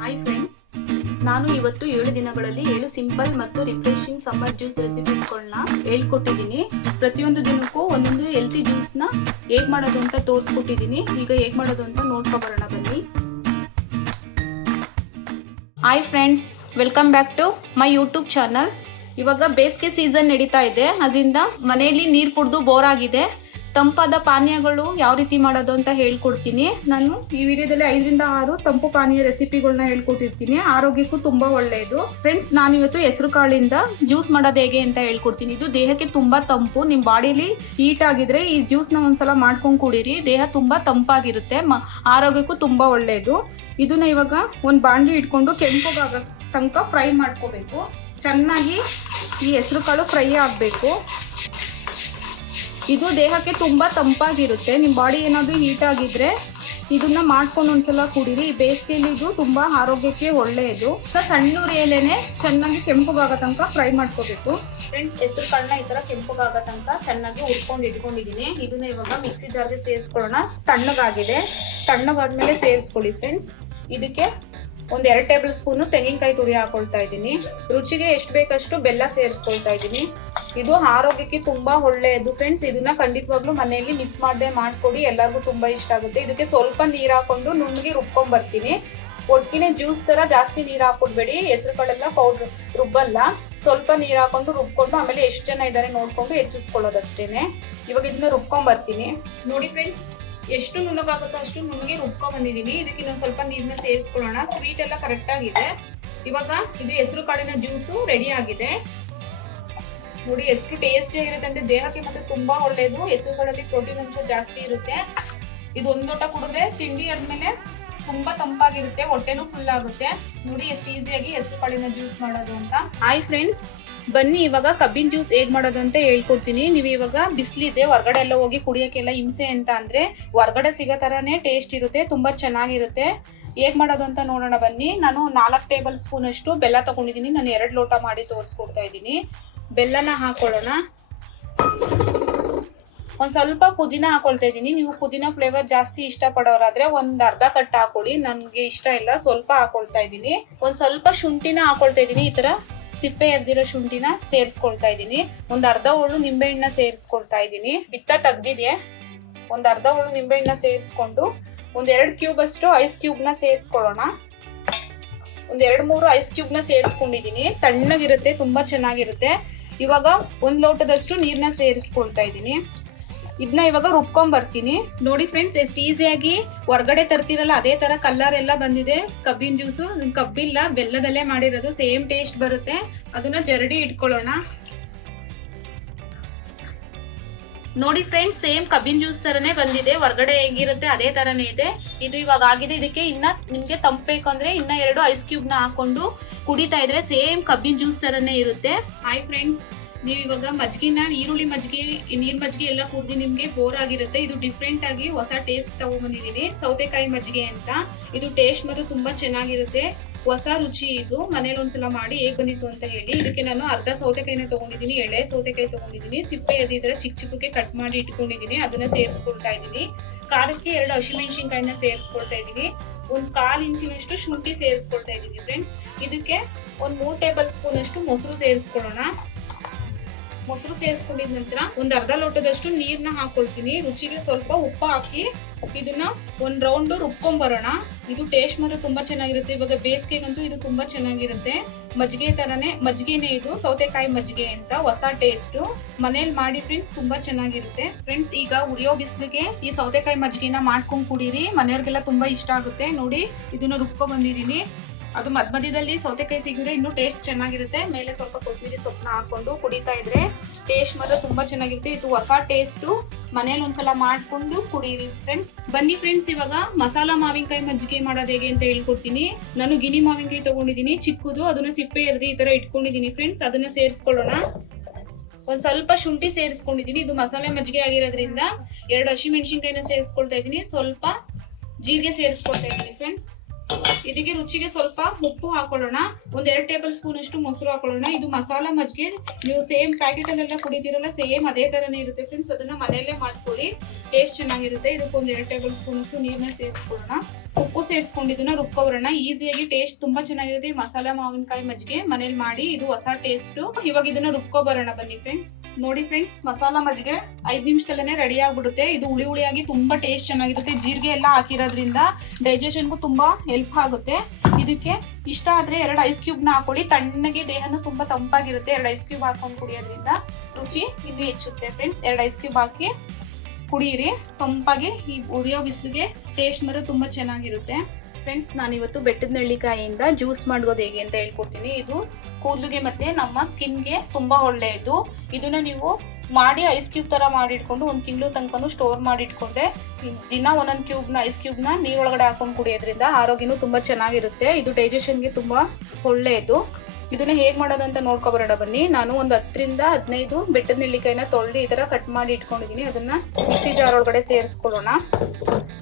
Hi friends, ನಾನು ಇವತ್ತು 7 ದಿನಗಳಲ್ಲಿ 7 ಸಿಂಪಲ್ ಮತ್ತು ರಿಫ್ರೆಶಿಂಗ್ ಸಮ್ಮರ್ ಜ್ಯೂಸ್ ರೆಸಿಪೀಸ್ಗಳನ್ನ ಹೇಳ್ಕೊಟ್ಟಿದ್ದೀನಿ. ಪ್ರತಿಯೊಂದು ದಿನಕ್ಕೂ ಒಂದೊಂದು ಹೆಲ್ತಿ ಜ್ಯೂಸ್ನ ಹೇಗೆ ಮಾಡೋದು ಅಂತ ತೋರಿಸ್ಕೊಟ್ಟಿದ್ದೀನಿ. ಈಗ ಹೇಗೆ ಮಾಡೋದು ಅಂತ ನೋಡ್ಕೊಬರೋಣ ಬನ್ನಿ. Hi friends, welcome back to my YouTube channel. ಇವಾಗ ಬೇಸಿಗೆ ಸೀಸನ್ ನಡೀತಾ ಇದೆ, ಅದರಿಂದ ಮನೆಯಲ್ಲಿ ನೀರು ಕುಡಿದು ಬೋರ್ ಆಗಿದೆ. ತಂಪಾದ ಪಾನೀಯಗಳು ಯಾವ ರೀತಿ ಮಾಡೋದು ಅಂತ ಹೇಳ್ಕೊಡ್ತೀನಿ. ನಾನು ಈ ವಿಡಿಯೋದಲ್ಲಿ 5 ರಿಂದ 6 ತಂಪು ಪಾನೀಯ ರೆಸಿಪಿಗಳನ್ನ ಹೇಳ್ಕೊಟ್ಟಿರ್ತೀನಿ. ಆರೋಗ್ಯಕ್ಕೂ ತುಂಬ ಒಳ್ಳೆಯದು. ಫ್ರೆಂಡ್ಸ್, ನಾನಿವತ್ತು ಹೆಸರು ಕಾಳಿಂದ ಜ್ಯೂಸ್ ಮಾಡೋದು ಹೇಗೆ ಅಂತ ಹೇಳ್ಕೊಡ್ತೀನಿ. ಇದು ದೇಹಕ್ಕೆ ತುಂಬ ತಂಪು. ನಿಮ್ಮ ಬಾಡಿಲಿ ಹೀಟ್ ಆಗಿದ್ರೆ ಈ ಜ್ಯೂಸ್ನ ಒಂದ್ಸಲ ಮಾಡ್ಕೊಂಡು ಕುಡೀರಿ. ದೇಹ ತುಂಬ ತಂಪಾಗಿರುತ್ತೆ, ಆರೋಗ್ಯಕ್ಕೂ ತುಂಬ ಒಳ್ಳೆಯದು. ಇದನ್ನ ಇವಾಗ ಒಂದು ಬಾಂಡ್ಲಿ ಇಟ್ಕೊಂಡು ಕೆಂಪಗಾಗೋ ತನಕ ಫ್ರೈ ಮಾಡ್ಕೋಬೇಕು. ಚೆನ್ನಾಗಿ ಈ ಹೆಸರು ಕಾಳು ಫ್ರೈ ಆಗಬೇಕು. ಇದು ದೇಹಕ್ಕೆ ತುಂಬ ತಂಪಾಗಿರುತ್ತೆ. ನಿಮ್ಮ ಬಾಡಿ ಏನಾದರೂ ಹೀಟ್ ಆಗಿದ್ರೆ ಇದನ್ನ ಮಾಡ್ಕೊಂಡು ಒಂದ್ಸಲ ಕುಡೀರಿ. ಈ ಬೇಸಿಗೆಯಲ್ಲಿ ಇದು ತುಂಬ ಆರೋಗ್ಯಕ್ಕೆ ಒಳ್ಳೆಯದು. ಸಣ್ಣ ಉರಿಯಲ್ಲೇನೆ ಚೆನ್ನಾಗಿ ಕೆಂಪಗಾಗೋ ತನಕ ಫ್ರೈ ಮಾಡ್ಕೋಬೇಕು. ಫ್ರೆಂಡ್ಸ್, ಹೆಸರು ಕಾಳನ್ನ ಈ ಥರ ಕೆಂಪಗಾಗೋ ತನಕ ಚೆನ್ನಾಗಿ ಹುರ್ಕೊಂಡು ಇಟ್ಕೊಂಡಿದ್ದೀನಿ. ಇದನ್ನ ಇವಾಗ ಮಿಕ್ಸಿ ಜಾರ್ಗೆ ಸೇರಿಸ್ಕೊಳ್ಳೋಣ. ತಣ್ಣಗಾದ್ಮೇಲೆ ಸೇರಿಸ್ಕೊಳ್ಳಿ. ಫ್ರೆಂಡ್ಸ್, ಇದಕ್ಕೆ ಒಂದು 2 ಟೇಬಲ್ ಸ್ಪೂನು ತೆಂಗಿನಕಾಯಿ ತುರಿ ಹಾಕೊಳ್ತಾ ಇದ್ದೀನಿ. ರುಚಿಗೆ ಎಷ್ಟು ಬೇಕಷ್ಟು ಬೆಲ್ಲ ಸೇರಿಸ್ಕೊಳ್ತಾ ಇದ್ದೀನಿ. ಇದು ಆರೋಗ್ಯಕ್ಕೆ ತುಂಬಾ ಒಳ್ಳೆಯದು. ಫ್ರೆಂಡ್ಸ್, ಇದನ್ನ ಖಂಡಿತವಾಗ್ಲೂ ಮನೆಯಲ್ಲಿ ಮಿಸ್ ಮಾಡದೆ ಮಾಡ್ಕೊಡಿ. ಎಲ್ಲರಿಗೂ ತುಂಬಾ ಇಷ್ಟ ಆಗುತ್ತೆ. ಇದಕ್ಕೆ ಸ್ವಲ್ಪ ನೀರು ಹಾಕೊಂಡು ನುಣ್ಣಗೆ ರುಬ್ಕೊಂಡ್ ಬರ್ತೀನಿ. ಒಟ್ಟಿಗೆ ಜ್ಯೂಸ್ ತರ ಜಾಸ್ತಿ ನೀರು ಹಾಕೊಡ್ಬೇಡಿ. ಹೆಸರು ಕಾಳೆಲ್ಲ ಪೌಡ್ರ್ ರುಬ್ಬಲ್ಲ. ಸ್ವಲ್ಪ ನೀರು ಹಾಕೊಂಡು ರುಬ್ಕೊಂಡು ಆಮೇಲೆ ಎಷ್ಟು ಜನ ಇದ್ದಾರೆ ನೋಡ್ಕೊಂಡು ಹೆಚ್ಚಿಸ್ಕೊಳ್ಳೋದಷ್ಟೇನೆ. ಇವಾಗ ಇದನ್ನ ರುಬ್ಕೊಂಡ್ ಬರ್ತೀನಿ. ನೋಡಿ ಫ್ರೆಂಡ್ಸ್, ಎಷ್ಟು ನುಣ್ಣಗಾಗುತ್ತೋ ಅಷ್ಟು ನುಣ್ಣಗೆ ರುಬ್ಕೊಂಡ್ ಬಂದಿದ್ದೀನಿ. ಇದಕ್ಕೆ ಇನ್ನೊಂದು ಸ್ವಲ್ಪ ನೀರನ್ನ ಸೇರಿಸ್ಕೊಳ್ಳೋಣ. ಸ್ವೀಟ್ ಎಲ್ಲ ಕರೆಕ್ಟ್ ಆಗಿದೆ. ಇವಾಗ ಇದು ಹೆಸರು ಕಾಳಿನ ಜ್ಯೂಸು ರೆಡಿ ಆಗಿದೆ. ನೋಡಿ ಎಷ್ಟು ಟೇಸ್ಟಿ ಆಗಿರುತ್ತೆ ಅಂದ್ರೆ ದೇಹಕ್ಕೆ ಮತ್ತೆ ತುಂಬಾ ಒಳ್ಳೆಯದು. ಹೆಸರು ಕಾಳಲ್ಲಿ ಪ್ರೋಟೀನ್ ಅಂಶ ಜಾಸ್ತಿ ಇರುತ್ತೆ. ಇದು ಒಂದು ಲೋಟ ಕುಡಿದ್ರೆ ತಿಂಡಿ ಆದ್ಮೇಲೆ ತುಂಬಾ ತಂಪಾಗಿರುತ್ತೆ, ಹೊಟ್ಟೆನೂ ಫುಲ್ ಆಗುತ್ತೆ. ನೋಡಿ ಎಷ್ಟು ಈಸಿಯಾಗಿ ಹೆಸರು ಕಾಳಿನ ಜ್ಯೂಸ್ ಮಾಡೋದು ಅಂತ. ಹಾಯ್ ಫ್ರೆಂಡ್ಸ್, ಬನ್ನಿ ಇವಾಗ ಕಬ್ಬಿನ ಜ್ಯೂಸ್ ಹೇಗ್ ಮಾಡೋದು ಅಂತ ಹೇಳ್ಕೊಡ್ತೀನಿ. ನೀವು ಇವಾಗ ಬಿಸಿಲಿದೆ, ಹೊರಗಡೆ ಎಲ್ಲ ಹೋಗಿ ಕುಡಿಯೋಕ್ಕೆಲ್ಲ ಹಿಂಸೆ ಅಂತ ಅಂದ್ರೆ ಹೊರಗಡೆ ಸಿಗೋ ತರಾನೇ ಟೇಸ್ಟ್ ಇರುತ್ತೆ, ತುಂಬಾ ಚೆನ್ನಾಗಿರುತ್ತೆ. ಹೇಗ್ ಮಾಡೋದು ಅಂತ ನೋಡೋಣ ಬನ್ನಿ. ನಾನು 4 ಟೇಬಲ್ ಸ್ಪೂನ್ ಅಷ್ಟು ಬೆಲ್ಲ ತಗೊಂಡಿದ್ದೀನಿ. ನಾನು 2 ಲೋಟ ಮಾಡಿ ತೋರಿಸ್ಕೊಡ್ತಾ ಇದ್ದೀನಿ. ಬೆಲ್ಲನ ಹಾಕೊಳ್ಳೋಣ. ಒಂದು ಸ್ವಲ್ಪ ಪುದೀನ ಹಾಕೊಳ್ತಾ ಇದ್ದೀನಿ. ನೀವು ಪುದೀನ ಫ್ಲೇವರ್ ಜಾಸ್ತಿ ಇಷ್ಟಪಡೋರಾದ್ರೆ ಒಂದು ಅರ್ಧ ಕಟ್ ಹಾಕೊಳ್ಳಿ. ನನಗೆ ಇಷ್ಟ ಇಲ್ಲ, ಸ್ವಲ್ಪ ಹಾಕೊಳ್ತಾ ಇದ್ದೀನಿ. ಒಂದು ಸ್ವಲ್ಪ ಶುಂಠಿನ ಹಾಕೊಳ್ತಾ ಇದ್ದೀನಿ. ಈ ಥರ ಸಿಪ್ಪೆ ಎದ್ದಿರೋ ಶುಂಠಿನ ಸೇರಿಸ್ಕೊಳ್ತಾ ಇದ್ದೀನಿ. ಒಂದು ಅರ್ಧ ಹೋಳು ನಿಂಬೆಹಣ್ಣನ್ನ ಸೇರಿಸ್ಕೊಳ್ತಾ ಇದ್ದೀನಿ. ಬಿತ್ತ ತೆಗ್ದಿದೆ. ಒಂದು ಅರ್ಧ ಹೋಳು ನಿಂಬೆಹಣ್ಣನ್ನ ಸೇರಿಸ್ಕೊಂಡು ಒಂದು 2 ಕ್ಯೂಬ್ ಅಷ್ಟು ಐಸ್ ಕ್ಯೂಬ್ನ ಸೇರಿಸ್ಕೊಳ್ಳೋಣ. ಒಂದು 2-3 ಐಸ್ ಕ್ಯೂಬ್ನ ಸೇರಿಸ್ಕೊಂಡಿದ್ದೀನಿ. ತಣ್ಣಗಿರುತ್ತೆ, ತುಂಬಾ ಚೆನ್ನಾಗಿರುತ್ತೆ. ಇವಾಗ 1 ಲೋಟದಷ್ಟು ನೀರನ್ನ ಸೇರಿಸ್ಕೊಳ್ತಾ ಇದ್ದೀನಿ. ಇದನ್ನ ಇವಾಗ ರುಬ್ಕೊಂಡ್ ಬರ್ತೀನಿ. ನೋಡಿ ಫ್ರೆಂಡ್ಸ್, ಎಷ್ಟು ಈಸಿಯಾಗಿ ಹೊರಗಡೆ ತರ್ತಿರಲ್ಲ ಅದೇ ತರ ಕಲರ್ ಎಲ್ಲ ಬಂದಿದೆ. ಕಬ್ಬಿನ ಜ್ಯೂಸು ಕಬ್ಬಿಲ್ಲ, ಬೆಲ್ಲದಲ್ಲೇ ಮಾಡಿರೋದು. ಸೇಮ್ ಟೇಸ್ಟ್ ಬರುತ್ತೆ. ಅದನ್ನ ಜರಡಿ ಇಟ್ಕೊಳ್ಳೋಣ. ನೋಡಿ ಫ್ರೆಂಡ್ಸ್, ಸೇಮ್ ಕಬ್ಬಿನ ಜ್ಯೂಸ್ ತರನೇ ಬಂದಿದೆ. ಹೊರಗಡೆ ಹೇಗಿರುತ್ತೆ ಅದೇ ತರನೇ ಇದೆ. ಇದು ಇವಾಗ ಆಗಿದೆ. ಇದಕ್ಕೆ ಇನ್ನ ನಿಮ್ಗೆ ತಂಪಬೇಕು ಅಂದ್ರೆ ಇನ್ನ 2 ಐಸ್ ಕ್ಯೂಬ್ನ ಹಾಕೊಂಡು ಕುಡಿತಾ ಇದ್ರೆ ಸೇಮ್ ಕಬ್ಬಿನ ಜ್ಯೂಸ್ ತರನೇ ಇರುತ್ತೆ. ಹಾಯ್ ಫ್ರೆಂಡ್ಸ್, ನೀವು ಇವಾಗ ಮಜ್ಜಿಗೆನ ಈರುಳ್ಳಿ ಮಜ್ಜಿಗೆ, ನೀರ್ ಮಜ್ಜಿಗೆ ಎಲ್ಲ ಕುಡ್ದು ನಿಮ್ಗೆ ಬೋರ್ ಆಗಿರುತ್ತೆ. ಇದು ಡಿಫ್ರೆಂಟ್ ಆಗಿ ಹೊಸ ಟೇಸ್ಟ್ ತಗೊಂಡ್ಬಂದಿದ್ದೀನಿ. ಸೌತೆಕಾಯಿ ಮಜ್ಜಿಗೆ ಅಂತ. ಇದು ಟೇಸ್ಟ್ ಮಾತ್ರ ತುಂಬಾ ಚೆನ್ನಾಗಿರುತ್ತೆ. ಹೊಸ ರುಚಿ. ಇದು ಮನೇಲಿ ಒಂದ್ಸಲ ಮಾಡಿ ಹೇಗ್ ಬಂದಿತ್ತು ಅಂತ ಹೇಳಿ. ಇದಕ್ಕೆ ನಾನು ಅರ್ಧ ಸೌತೆಕಾಯಿನ ತಗೊಂಡಿದ್ದೀನಿ. ಎಳೆ ಸೌತೆಕಾಯಿ ತಗೊಂಡಿದ್ದೀನಿ. ಸಿಪ್ಪೆ ಎದ್ದಿದ್ರೆ ಚಿಕ್ಕಕ್ಕೆ ಕಟ್ ಮಾಡಿ ಇಟ್ಕೊಂಡಿದ್ದೀನಿ. ಅದನ್ನ ಸೇರಿಸ್ಕೊಳ್ತಾ ಇದ್ದೀನಿ. ಖಾರಕ್ಕೆ 2 ಹಸಿಮೆಣಸಿನ್ಕಾಯಿನ ಸೇರಿಸ್ಕೊಳ್ತಾ ಇದ್ದೀನಿ. ಒಂದು 1/4 ಇಂಚಿನಷ್ಟು ಶುಂಠಿ ಸೇರಿಸ್ಕೊಳ್ತಾ ಇದ್ದೀನಿ. ಫ್ರೆಂಡ್ಸ್, ಇದಕ್ಕೆ ಒಂದು 3 ಟೇಬಲ್ ಸ್ಪೂನ್ ಅಷ್ಟು ಮೊಸರು ಸೇರಿಸ್ಕೊಳ್ಳೋಣ. ಮೊಸರು ಸೇರಿಸ್ಕೊಂಡಿದ ನಂತರ ಒಂದು ಅರ್ಧ ಲೋಟದಷ್ಟು ನೀರನ್ನ ಹಾಕೊಳ್ತೀನಿ. ರುಚಿಗೆ ಸ್ವಲ್ಪ ಉಪ್ಪು ಹಾಕಿ ಇದನ್ನ ಒಂದು ರೌಂಡ್ ರುಬ್ಕೊಂಡ್ ಬರೋಣ. ಇದು ಟೇಸ್ಟ್ ಮಾತ್ರ ತುಂಬಾ ಚೆನ್ನಾಗಿರುತ್ತೆ. ಇವಾಗ ಬೇಸಿಗೆಗಂತೂ ಇದು ತುಂಬಾ ಚೆನ್ನಾಗಿರುತ್ತೆ. ಮಜ್ಜಿಗೆ ತರನೇ, ಮಜ್ಜಿಗೆನೇ ಇದು. ಸೌತೆಕಾಯಿ ಮಜ್ಜಿಗೆ ಅಂತ, ಹೊಸ ಟೇಸ್ಟ್. ಮನೇಲಿ ಮಾಡಿ ಫ್ರೆಂಡ್ಸ್, ತುಂಬಾ ಚೆನ್ನಾಗಿರುತ್ತೆ. ಫ್ರೆಂಡ್ಸ್, ಈಗ ಉರಿಯೋ ಬಿಸಿಲಿಗೆ ಈ ಸೌತೆಕಾಯಿ ಮಜ್ಜಿಗೆನ ಮಾಡ್ಕೊಂಡು ಕುಡೀರಿ. ಮನೆಯವ್ರಿಗೆಲ್ಲ ತುಂಬಾ ಇಷ್ಟ ಆಗುತ್ತೆ. ನೋಡಿ, ಇದನ್ನ ರುಬ್ಕೊಂಡ್ ಬಂದಿದ್ದೀನಿ. ಅದು ಮಧ್ಯದಲ್ಲಿ ಸೌತೆಕಾಯಿ ಸಿಗಿದ್ರೆ ಇನ್ನೂ ಟೇಸ್ಟ್ ಚೆನ್ನಾಗಿರುತ್ತೆ. ಮೇಲೆ ಸ್ವಲ್ಪ ಕೊತ್ತಂಬರಿ ಸೊಪ್ಪನ್ನ ಹಾಕೊಂಡು ಕುಡಿತಾ ಇದ್ರೆ ಟೇಸ್ಟ್ ಮಾತ್ರ ತುಂಬಾ ಚೆನ್ನಾಗಿರುತ್ತೆ. ಇದು ಹೊಸ ಟೇಸ್ಟು. ಮನೇಲಿ ಒಂದ್ಸಲ ಮಾಡ್ಕೊಂಡು ಕುಡೀರಿ ಫ್ರೆಂಡ್ಸ್. ಬನ್ನಿ ಫ್ರೆಂಡ್ಸ್, ಇವಾಗ ಮಸಾಲಾ ಮಾವಿನಕಾಯಿ ಮಜ್ಜಿಗೆ ಮಾಡೋದು ಹೇಗೆ ಅಂತ ಹೇಳ್ಕೊಡ್ತೀನಿ. ನಾನು ಗಿಣಿ ಮಾವಿನಕಾಯಿ ತಗೊಂಡಿದ್ದೀನಿ, ಚಿಕ್ಕದು. ಅದನ್ನ ಸಿಪ್ಪೆ ಎರ್ದಿ ಈ ತರ ಇಟ್ಕೊಂಡಿದ್ದೀನಿ. ಫ್ರೆಂಡ್ಸ್, ಅದನ್ನ ಸೇರಿಸ್ಕೊಳ್ಳೋಣ. ಒಂದು ಸ್ವಲ್ಪ ಶುಂಠಿ ಸೇರಿಸ್ಕೊಂಡಿದ್ದೀನಿ. ಇದು ಮಸಾಲೆ ಮಜ್ಜಿಗೆ ಆಗಿರೋದ್ರಿಂದ 2 ಹಸಿಮೆಣಸಿನ್ಕಾಯಿನ ಸೇರಿಸ್ಕೊಳ್ತಾ ಇದ್ದೀನಿ. ಸ್ವಲ್ಪ ಜೀರಿಗೆ ಸೇರಿಸ್ಕೊಳ್ತಾ ಇದ್ದೀನಿ. ಫ್ರೆಂಡ್ಸ್, ಇದಕ್ಕೆ ರುಚಿಗೆ ಸ್ವಲ್ಪ ಉಪ್ಪು ಹಾಕೊಳ್ಳೋಣ. 1-2 ಟೇಬಲ್ ಸ್ಪೂನ್ ಅಷ್ಟು ಮೊಸರು ಹಾಕೊಳ್ಳೋಣ. ಇದು ಮಸಾಲ ಮಜ್ಜಿಗೆ ನೀವು ಸೇಮ್ ಪ್ಯಾಕೆಟ್ ಅಲ್ಲೆಲ್ಲ ಕುಡಿತೀರಲ್ಲ, ಸೇಮ್ ಅದೇ ತರನೇ ಇರುತ್ತೆ ಫ್ರೆಂಡ್ಸ್. ಅದನ್ನ ಮನೆಯಲ್ಲೇ ಮಾಡ್ಕೊಳ್ಳಿ, ಟೇಸ್ಟ್ ಚೆನ್ನಾಗಿರುತ್ತೆ. ಇದಕ್ಕೆ 1-2 ಟೇಬಲ್ ಸ್ಪೂನ್ ಅಷ್ಟು ನೀರನ್ನ ಸೇರಿಸ್ಕೊಳ್ಳೋಣ. ಉಪ್ಪು ಸೇರಿಸ್ಕೊಂಡು ಇದನ್ನ ರುಬ್ಕೊಬರೋಣ. ಈಸಿಯಾಗಿ ಟೇಸ್ಟ್ ತುಂಬಾ ಚೆನ್ನಾಗಿರುತ್ತೆ. ಮಸಾಲ ಮಾವಿನಕಾಯಿ ಮಜ್ಜಿಗೆ ಮನೇಲಿ ಮಾಡಿ, ಇದು ಹೊಸ ಟೇಸ್ಟ್. ಇವಾಗ ಇದನ್ನ ರುಬ್ಕೊಬರೋಣ ಬನ್ನಿ ಫ್ರೆಂಡ್ಸ್. ನೋಡಿ ಫ್ರೆಂಡ್ಸ್, ಮಸಾಲ ಮಜ್ಜಿಗೆ 5 ನಿಮಿಷದಲ್ಲೇ ರೆಡಿ ಆಗ್ಬಿಡುತ್ತೆ. ಇದು ಹುಳಿ ಹುಳಿಯಾಗಿ ತುಂಬಾ ಟೇಸ್ಟ್ ಚೆನ್ನಾಗಿರುತ್ತೆ. ಜೀರಿಗೆ ಎಲ್ಲ ಹಾಕಿರೋದ್ರಿಂದ ಡೈಜೆಷನ್ಗೂ ತುಂಬಾ ಹೆಲ್ಪ್ ಆಗುತ್ತೆ. ಇದಕ್ಕೆ ಇಷ್ಟ ಆದ್ರೆ 2 ಐಸ್ ಕ್ಯೂಬ್ ನ ಹಾಕೊಳ್ಳಿ. ತಣ್ಣಗೆ ದೇಹನೂ ತುಂಬಾ ತಂಪಾಗಿರುತ್ತೆ. 2 ಐಸ್ ಕ್ಯೂಬ್ ಹಾಕೊಂಡು ಕುಡಿಯೋದ್ರಿಂದ ರುಚಿ ಇನ್ನೂ ಹೆಚ್ಚುತ್ತೆ ಫ್ರೆಂಡ್ಸ್. 2 ಐಸ್ ಕ್ಯೂಬ್ ಹಾಕಿ ಕುಡಿಯಿರಿ, ತಂಪಾಗಿ. ಈ ಉರಿಯೋ ಬಿಸಿಲಿಗೆ ಟೇಸ್ಟ್ ಮಾತ್ರ ತುಂಬಾ ಚೆನ್ನಾಗಿರುತ್ತೆ ಫ್ರೆಂಡ್ಸ್. ನಾನಿವತ್ತು ಬೆಟ್ಟದ ನೆಲ್ಲಿಕಾಯಿಯಿಂದ ಜ್ಯೂಸ್ ಮಾಡೋದು ಹೇಗೆ ಅಂತ ಹೇಳ್ಕೊಡ್ತೀನಿ. ಇದು ಕೂದಲಿಗೆ ಮತ್ತೆ ನಮ್ಮ ಸ್ಕಿನ್ಗೆ ತುಂಬಾ ಒಳ್ಳೆಯದು. ಇದನ್ನ ನೀವು ಮಾಡಿ ಐಸ್ ಕ್ಯೂಬ್ ತರ ಮಾಡಿಟ್ಕೊಂಡು 1 ತಿಂಗಳು ತನಕನೂ ಸ್ಟೋರ್ ಮಾಡಿಟ್ಕೊಂಡ್ರೆ ದಿನ 1 ಕ್ಯೂಬ್ನ ಐಸ್ ಕ್ಯೂಬ್ನ ನೀರೊಳಗಡೆ ಹಾಕೊಂಡು ಕುಡಿಯೋದ್ರಿಂದ ಆರೋಗ್ಯನೂ ತುಂಬಾ ಚೆನ್ನಾಗಿರುತ್ತೆ. ಇದು ಡೈಜೆಷನ್ಗೆ ತುಂಬಾ ಒಳ್ಳೆಯದು. ಇದನ್ನ ಹೇಗೆ ಮಾಡೋದು ಅಂತ ನೋಡ್ಕೊಬರೋಣ ಬನ್ನಿ. ನಾನು ಒಂದು 10-15 ಬೆಟ್ಟದ ನೆಲ್ಲಿಕಾಯಿನ ತೊಳೆದು ಈ ತರ ಕಟ್ ಮಾಡಿ ಇಟ್ಕೊಂಡಿದ್ದೀನಿ. ಅದನ್ನ ಮಿಕ್ಸಿ ಜಾರ್ ಒಳಗಡೆ ಸೇರಿಸ್ಕೊಳ್ಳೋಣ.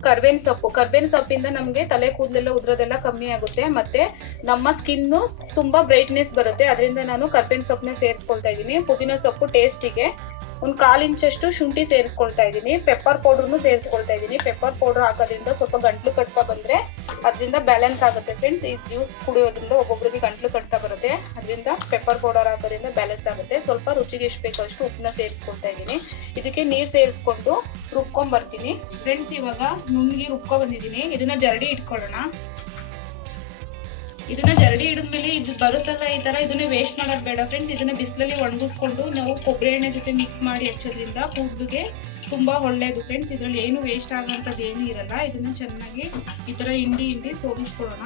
ಕರ್ಬೇವಿನ ಸೊಪ್ಪಿಂದ ನಮಗೆ ತಲೆ ಕೂದಲೆಲ್ಲ ಉದ್ರೋದೆಲ್ಲ ಕಮ್ಮಿ ಆಗುತ್ತೆ. ಮತ್ತೆ ನಮ್ಮ ಸ್ಕಿನ್ ತುಂಬಾ ಬ್ರೈಟ್ನೆಸ್ ಬರುತ್ತೆ. ಅದರಿಂದ ನಾನು ಕರ್ಬೇವಿನ ಸೊಪ್ಪನ್ನ ಸೇರಿಸ್ಕೊಳ್ತಾ ಇದ್ದೀನಿ. ಪುದೀನ ಸೊಪ್ಪು ಟೇಸ್ಟಿಗೆ 1/4 ಇಂಚಷ್ಟು ಶುಂಠಿ ಸೇರಿಸ್ಕೊಳ್ತಾ ಇದ್ದೀನಿ. ಪೆಪ್ಪರ್ ಪೌಡರ್ನು ಸೇರಿಸ್ಕೊಳ್ತಾ ಇದ್ದೀನಿ. ಪೆಪ್ಪರ್ ಪೌಡರ್ ಹಾಕೋದ್ರಿಂದ ಸ್ವಲ್ಪ ಗಂಟ್ಲು ಕಟ್ತಾ ಬಂದ್ರೆ ಅದರಿಂದ ಬ್ಯಾಲೆನ್ಸ್ ಆಗುತ್ತೆ ಫ್ರೆಂಡ್ಸ್. ಈ ಜ್ಯೂಸ್ ಕುಡಿಯೋದ್ರಿಂದ ಒಬ್ಬೊಬ್ರಿಗೆ ಗಂಟ್ಲು ಕಟ್ತಾ ಬರುತ್ತೆ. ಅದರಿಂದ ಪೆಪ್ಪರ್ ಪೌಡರ್ ಹಾಕೋದ್ರಿಂದ ಬ್ಯಾಲೆನ್ಸ್ ಆಗುತ್ತೆ. ಸ್ವಲ್ಪ ರುಚಿಗೆ ಎಷ್ಟು ಬೇಕೋ ಅಷ್ಟು ಉಪ್ಪನ್ನ ಸೇರಿಸ್ಕೊಳ್ತಾ ಇದ್ದೀನಿ. ಇದಕ್ಕೆ ನೀರು ಸೇರಿಸ್ಕೊಂಡು ರುಬ್ಕೊಂಡ್ ಬರ್ತೀನಿ ಫ್ರೆಂಡ್ಸ್. ಇವಾಗ ನುಣ್ಣಗೆ ರುಬ್ಕೊ ಬಂದಿದ್ದೀನಿ. ಇದನ್ನ ಜರಡಿ ಇಟ್ಕೊಳ್ಳೋಣ. ಇದನ್ನ ಜರಡಿ ಹಿಡಿದ್ಮೇಲೆ ಇದು ಬರುತ್ತಲ್ಲ ಈ ತರ, ಇದನ್ನ ವೇಸ್ಟ್ ಮಾಡೋದು ಬೇಡ ಫ್ರೆಂಡ್ಸ್. ಇದನ್ನ ಬಿಸಿಲಲ್ಲಿ ಒಣಗಿಸ್ಕೊಂಡು ನಾವು ಕೊಬ್ಬರಿ ಎಣ್ಣೆ ಜೊತೆ ಮಿಕ್ಸ್ ಮಾಡಿ ಹಚ್ಚೋದ್ರಿಂದ ಕೂದಲಿಗೆ ತುಂಬಾ ಒಳ್ಳೇದು ಫ್ರೆಂಡ್ಸ್. ಇದ್ರಲ್ಲಿ ಏನು ವೇಸ್ಟ್ ಆಗೋಂಥದ್ದು ಏನು ಇರಲ್ಲ. ಇದನ್ನ ಚೆನ್ನಾಗಿ ಈ ತರ ಹಿಂಡಿ ಸೋಗಿಸ್ಕೊಳ್ಳೋಣ.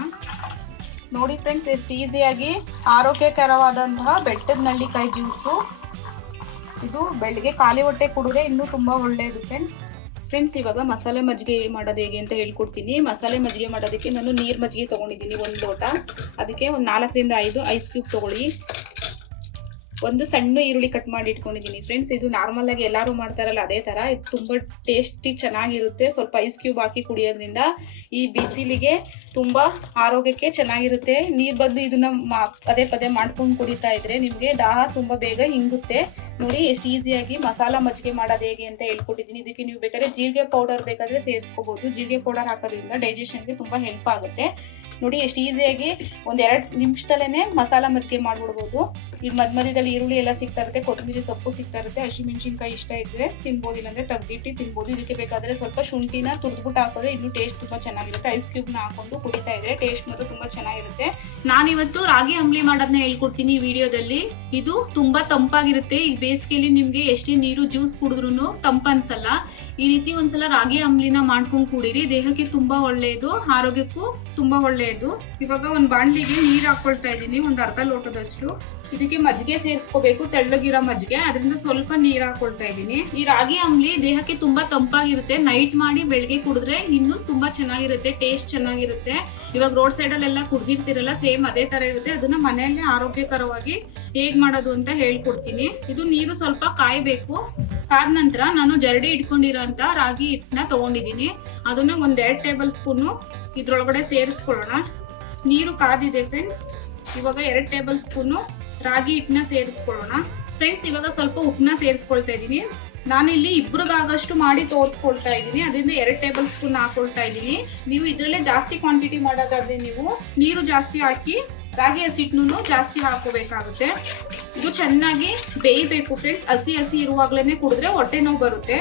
ನೋಡಿ ಫ್ರೆಂಡ್ಸ್, ಎಷ್ಟು ಈಸಿಯಾಗಿ ಆರೋಗ್ಯಕರವಾದಂತಹ ಬೆಟ್ಟದ ನೆಲ್ಲಿಕಾಯಿ ಜ್ಯೂಸು. ಇದು ಬೆಳಗ್ಗೆ ಖಾಲಿ ಹೊಟ್ಟೆ ಕುಡಿದ್ರೆ ಇನ್ನೂ ತುಂಬಾ ಒಳ್ಳೆಯದು ಫ್ರೆಂಡ್ಸ್. ಇವಾಗ ಮಸಾಲೆ ಮಜ್ಜಿಗೆ ಮಾಡೋದು ಹೇಗೆ ಅಂತ ಹೇಳ್ಕೊಡ್ತೀನಿ. ಮಸಾಲೆ ಮಜ್ಜಿಗೆ ಮಾಡೋದಕ್ಕೆ ನಾನು ನೀರು ಮಜ್ಜಿಗೆ ತೊಗೊಂಡಿದ್ದೀನಿ 1 ಲೋಟ. ಅದಕ್ಕೆ ಒಂದು 4-5 ಐಸ್ ಕ್ಯೂಬ್ ತೊಗೊಳ್ಳಿ. ಒಂದು ಸಣ್ಣ ಈರುಳ್ಳಿ ಕಟ್ ಮಾಡಿ ಇಟ್ಕೊಂಡಿದ್ದೀನಿ ಫ್ರೆಂಡ್ಸ್. ಇದು ನಾರ್ಮಲ್ ಆಗಿ ಎಲ್ಲರೂ ಮಾಡ್ತಾರಲ್ಲ ಅದೇ ಥರ. ಇದು ತುಂಬ ಟೇಸ್ಟಿ ಚೆನ್ನಾಗಿರುತ್ತೆ. ಸ್ವಲ್ಪ ಐಸ್ ಕ್ಯೂಬ್ ಹಾಕಿ ಕುಡಿಯೋದ್ರಿಂದ ಈ ಬಿಸಿಲಿಗೆ ತುಂಬ ಆರೋಗ್ಯಕ್ಕೆ ಚೆನ್ನಾಗಿರುತ್ತೆ. ನೀರು ಬದಲು ಇದನ್ನ ಪದೇ ಮಾಡ್ಕೊಂಡು ಕುಡಿತಾ ಇದ್ರೆ ನಿಮಗೆ ದಾಹ ತುಂಬ ಬೇಗ ಹಿಂಗುತ್ತೆ. ನೋಡಿ ಎಷ್ಟು ಈಸಿಯಾಗಿ ಮಸಾಲ ಮಜ್ಜಿಗೆ ಮಾಡೋದು ಹೇಗೆ ಅಂತ ಹೇಳ್ಕೊಟ್ಟಿದ್ದೀನಿ. ಇದಕ್ಕೆ ನೀವು ಬೇಕಾದ್ರೆ ಜೀರಿಗೆ ಪೌಡರ್ ಬೇಕಾದರೆ ಸೇರಿಸ್ಕೋಬೋದು. ಜೀರಿಗೆ ಪೌಡರ್ ಹಾಕೋದ್ರಿಂದ ಡೈಜೆಷನ್ಗೆ ತುಂಬ ಹೆಲ್ಪ್ ಆಗುತ್ತೆ. ನೋಡಿ ಎಷ್ಟು ಈಸಿಯಾಗಿ 1-2 ನಿಮಿಷದಲ್ಲೇ ಮಸಾಲ ಮಜ್ಜಿಗೆ ಮಾಡ್ಬಿಡ್ಬೋದು. ಇದು ಮಧ್ಯದಲ್ಲಿ ಈರುಳ್ಳಿ ಎಲ್ಲ ಸಿಗ್ತಾ ಇರುತ್ತೆ, ಕೊತ್ತಂಬರಿ ಸೊಪ್ಪು ಸಿಗ್ತಾ ಇರುತ್ತೆ. ಹಸಿಮೆಣಸಿನ್ಕಾಯಿ ಇಷ್ಟ ಇದ್ರೆ ತಿನ್ಬೋದು, ಇಲ್ಲಾಂದ್ರೆ ತೆಗ್ದಿಟ್ಟು ತಿನ್ಬೋದು. ಇದಕ್ಕೆ ಬೇಕಾದ್ರೆ ಸ್ವಲ್ಪ ಶುಂಠಿನ ತುರ್ದ್ಬಿಟ್ಟು ಹಾಕಿದ್ರೆ ಇನ್ನೂ ಟೇಸ್ಟ್ ತುಂಬಾ ಚೆನ್ನಾಗಿರುತ್ತೆ. ಐಸ್ ಕ್ಯೂಬ್ನ ಹಾಕೊಂಡು ಕುಡಿತಾ ಇದ್ರೆ ಟೇಸ್ಟ್ ಮಾತ್ರ ತುಂಬಾ ಚೆನ್ನಾಗಿರುತ್ತೆ. ನಾನಿವತ್ತು ರಾಗಿ ಅಂಬ್ಲಿ ಮಾಡೋದನ್ನ ಹೇಳ್ಕೊಡ್ತೀನಿ ಈ ವಿಡಿಯೋದಲ್ಲಿ. ಇದು ತುಂಬಾ ತಂಪಾಗಿರುತ್ತೆ. ಈ ಬೇಸಿಗೆಯಲ್ಲಿ ನಿಮ್ಗೆ ಎಷ್ಟೇ ನೀರು ಜ್ಯೂಸ್ ಕುಡಿದ್ರು ತಂಪ ಅನ್ಸಲ್ಲ. ಈ ರೀತಿ ಒಂದ್ಸಲ ರಾಗಿ ಅಂಬ್ಲಿನ ಮಾಡ್ಕೊಂಡು ಕುಡೀರಿ. ದೇಹಕ್ಕೆ ತುಂಬಾ ಒಳ್ಳೆಯದು, ಆರೋಗ್ಯಕ್ಕೂ ತುಂಬಾ ಒಳ್ಳೆಯದು. ಇವಾಗ ಒಂದು ಬಾಣಲಿಗೆ ನೀರು ಹಾಕೊಳ್ತಾ ಇದ್ದೀನಿ, ಒಂದು ಅರ್ಧ ಲೋಟದಷ್ಟು. ಇದಕ್ಕೆ ಮಜ್ಜಿಗೆ ಸೇರಿಸ್ಕೋಬೇಕು, ತೆಳ್ಳಗಿರೋ ಮಜ್ಜಿಗೆ. ಅದರಿಂದ ಸ್ವಲ್ಪ ನೀರು ಹಾಕೊಳ್ತಾ ಇದ್ದೀನಿ. ಈ ರಾಗಿ ಅಂಬ್ಲಿ ದೇಹಕ್ಕೆ ತುಂಬಾ ತಂಪಾಗಿರುತ್ತೆ. ನೈಟ್ ಮಾಡಿ ಬೆಳಗ್ಗೆ ಕುಡಿದ್ರೆ ಇನ್ನೂ ತುಂಬಾ ಚೆನ್ನಾಗಿರುತ್ತೆ, ಟೇಸ್ಟ್ ಚೆನ್ನಾಗಿರುತ್ತೆ. ಇವಾಗ ರೋಡ್ ಸೈಡಲ್ಲೆಲ್ಲ ಕುಡ್ದಿರ್ತಿರಲ್ಲ, ಸೇಮ್ ಅದೇ ತರ ಇರುತ್ತೆ. ಅದನ್ನ ಮನೆಯಲ್ಲೇ ಆರೋಗ್ಯಕರವಾಗಿ ಹೇಗ್ ಮಾಡೋದು ಅಂತ ಹೇಳ್ಕೊಡ್ತೀನಿ. ಇದು ನೀರು ಸ್ವಲ್ಪ ಕಾಯಬೇಕು. ಕಾದ ನಂತರ ನಾನು ಜರಡಿ ಇಟ್ಕೊಂಡಿರೋ ಅಂತ ರಾಗಿ ಹಿಟ್ಟನ್ನ ತಗೊಂಡಿದ್ದೀನಿ. ಅದನ್ನ 1-2 ಟೇಬಲ್ ಸ್ಪೂನು ಇದ್ರೊಳಗಡೆ ಸೇರಿಸ್ಕೊಳ್ಳೋಣ. ನೀರು ಕಾದಿದೆ ಫ್ರೆಂಡ್ಸ್. ಇವಾಗ 2 ಟೇಬಲ್ ಸ್ಪೂನು ರಾಗಿ ಹಿಟ್ಟನ್ನ ಸೇರಿಸ್ಕೊಳ್ಳೋಣ ಫ್ರೆಂಡ್ಸ್. ಇವಾಗ ಸ್ವಲ್ಪ ಉಪ್ಪನ್ನ ಸೇರಿಸ್ಕೊಳ್ತಾ ಇದ್ದೀನಿ. ನಾನು ಇಲ್ಲಿ ಇಬ್ರಿಗಾಗಷ್ಟು ಮಾಡಿ ತೋರಿಸ್ಕೊಳ್ತಾ ಇದ್ದೀನಿ. ಅದರಿಂದ 2 ಟೇಬಲ್ ಸ್ಪೂನ್ ಹಾಕೊಳ್ತಾ ಇದ್ದೀನಿ. ನೀವು ಇದ್ರಲ್ಲೇ ಜಾಸ್ತಿ ಕ್ವಾಂಟಿಟಿ ಮಾಡೋದಾದ್ರೆ ನೀವು ನೀರು ಜಾಸ್ತಿ ಹಾಕಿ ರಾಗಿ ಹಸಿಟ್ಟನ್ನು ಜಾಸ್ತಿ ಹಾಕೋಬೇಕಾಗುತ್ತೆ. ಇದು ಚೆನ್ನಾಗಿ ಬೇಯಬೇಕು ಫ್ರೆಂಡ್ಸ್. ಹಸಿ ಇರುವಾಗ್ಲೇ ಕುಡಿದ್ರೆ ಹೊಟ್ಟೆ ನೋವು ಬರುತ್ತೆ.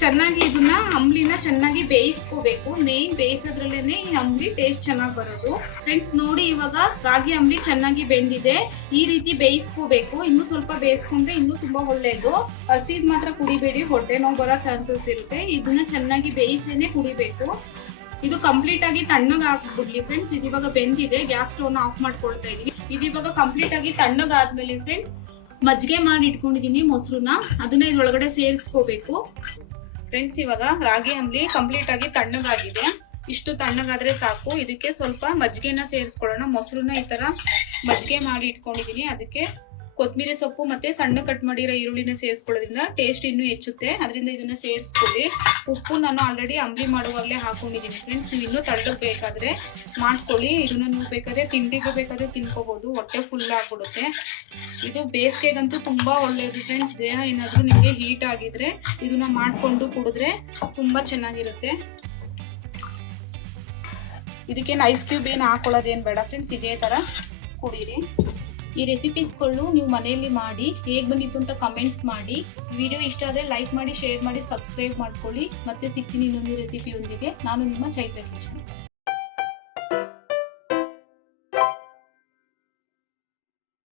ಚೆನ್ನಾಗಿ ಇದನ್ನ ಅಂಬ್ಲಿನ ಚೆನ್ನಾಗಿ ಬೇಯಿಸ್ಕೋಬೇಕು. ಮೇನ್ ಬೇಯಿಸೋದ್ರಲ್ಲೇನೆ ಈ ಅಂಬ್ಲಿ ಟೇಸ್ಟ್ ಚೆನ್ನಾಗಿ ಬರೋದು ಫ್ರೆಂಡ್ಸ್. ನೋಡಿ ಇವಾಗ ರಾಗಿ ಅಂಬ್ಲಿ ಚೆನ್ನಾಗಿ ಬೆಂದಿದೆ. ಈ ರೀತಿ ಬೇಯಿಸ್ಕೋಬೇಕು. ಇನ್ನೂ ಸ್ವಲ್ಪ ಬೇಯಿಸ್ಕೊಂಡ್ರೆ ಇನ್ನೂ ತುಂಬಾ ಒಳ್ಳೆಯದು. ಹಸಿದ್ ಮಾತ್ರ ಕುಡಿಬೇಡಿ, ಹೊಟ್ಟೆ ನೋವು ಬರೋ ಚಾನ್ಸಸ್ ಇರುತ್ತೆ. ಇದನ್ನ ಚೆನ್ನಾಗಿ ಬೇಯಿಸೇನೆ ಕುಡಿಬೇಕು. ಇದು ಕಂಪ್ಲೀಟ್ ಆಗಿ ತಣ್ಣಗೆ ಹಾಕ್ಬಿಡ್ಲಿ ಫ್ರೆಂಡ್ಸ್. ಇದು ಇವಾಗ ಬೆಂದಿದೆ. ಗ್ಯಾಸ್ ಸ್ಟವ್ನ ಆಫ್ ಮಾಡ್ಕೊಳ್ತಾ ಇದೀನಿ. ಇದು ಇವಾಗ ಕಂಪ್ಲೀಟ್ ಆಗಿ ತಣ್ಣಗಾದ್ಮೇಲೆ ಫ್ರೆಂಡ್ಸ್ ಮಜ್ಜಿಗೆ ಮಾಡಿ ಇಟ್ಕೊಂಡಿದೀನಿ ಮೊಸರನ್ನ, ಅದನ್ನ ಇದ್ರೊಳಗಡೆ ಸೇರಿಸ್ಕೋಬೇಕು ಫ್ರೆಂಡ್ಸ್. ಇವಾಗ ರಾಗಿ ಅಂಬ್ಲಿ ಕಂಪ್ಲೀಟ್ ಆಗಿ ತಣ್ಣಗಾಗಿದೆ. ಇಷ್ಟು ತಣ್ಣಗಾದ್ರೆ ಸಾಕು. ಇದಕ್ಕೆ ಸ್ವಲ್ಪ ಮಜ್ಜಿಗೆನ ಸೇರಿಸ್ಕೊಳ್ಳೋಣ. ಮೊಸರನ್ನ ಈ ತರ ಮಜ್ಜಿಗೆ ಮಾಡಿ ಇಟ್ಕೊಂಡಿದೀನಿ. ಅದಕ್ಕೆ ಕೊತ್ತಂಬರಿ ಸೊಪ್ಪು ಮತ್ತೆ ಸಣ್ಣ ಕಟ್ ಮಾಡಿರೋ ಈರುಳ್ಳಿನ ಸೇರಿಸ್ಕೊಳ್ಳೋದ್ರಿಂದ ಟೇಸ್ಟ್ ಇನ್ನೂ ಹೆಚ್ಚುತ್ತೆ. ಅದರಿಂದ ಇದನ್ನ ಸೇರಿಸ್ಕೊಳ್ಳಿ. ಉಪ್ಪು ನಾನು ಆಲ್ರೆಡಿ ಅಂಬ್ಲಿ ಮಾಡುವಾಗಲೇ ಹಾಕೊಂಡಿದ್ದೀನಿ ಫ್ರೆಂಡ್ಸ್. ನೀವು ಇನ್ನೂ ತಳ್ಳಗೆ ಬೇಕಾದ್ರೆ ಮಾಡ್ಕೊಳ್ಳಿ. ಇದನ್ನ ನೀವು ಬೇಕಾದ್ರೆ ತಿಂಡಿಗೆ ಬೇಕಾದ್ರೆ ತಿನ್ಕೋಬಹುದು, ಹೊಟ್ಟೆ ಫುಲ್ ಆಗ್ಬಿಡುತ್ತೆ. ಇದು ಬೇಸಿಗೆಗಂತೂ ತುಂಬಾ ಒಳ್ಳೆಯದು ಫ್ರೆಂಡ್ಸ್. ದೇಹ ಏನಾದರೂ ನಿಮಗೆ ಹೀಟ್ ಆಗಿದ್ರೆ ಇದನ್ನ ಮಾಡಿಕೊಂಡು ಕುಡಿದ್ರೆ ತುಂಬಾ ಚೆನ್ನಾಗಿರುತ್ತೆ. ಇದಕ್ಕೇನು ಐಸ್ ಕ್ಯೂಬ್ ಏನು ಹಾಕೊಳ್ಳೋದೇನು ಬೇಡ ಫ್ರೆಂಡ್ಸ್, ಇದೇ ಥರ ಕುಡೀರಿ. ಈ ರೆಸಿಪೀಸ್ಗಳು ನೀವು ಮನೆಯಲ್ಲಿ ಮಾಡಿ ಹೇಗೆ ಬಂದಿತ್ತು ಅಂತ ಕಮೆಂಟ್ಸ್ ಮಾಡಿ. ವಿಡಿಯೋ ಇಷ್ಟ ಆದರೆ ಲೈಕ್ ಮಾಡಿ, ಶೇರ್ ಮಾಡಿ, ಸಬ್ಸ್ಕ್ರೈಬ್ ಮಾಡ್ಕೊಳ್ಳಿ. ಮತ್ತೆ ಸಿಗ್ತೀನಿ ಇನ್ನೊಂದು ರೆಸಿಪಿಯೊಂದಿಗೆ. ನಾನು ನಿಮ್ಮ ಚೈತ್ರ ಕಿಚನ್.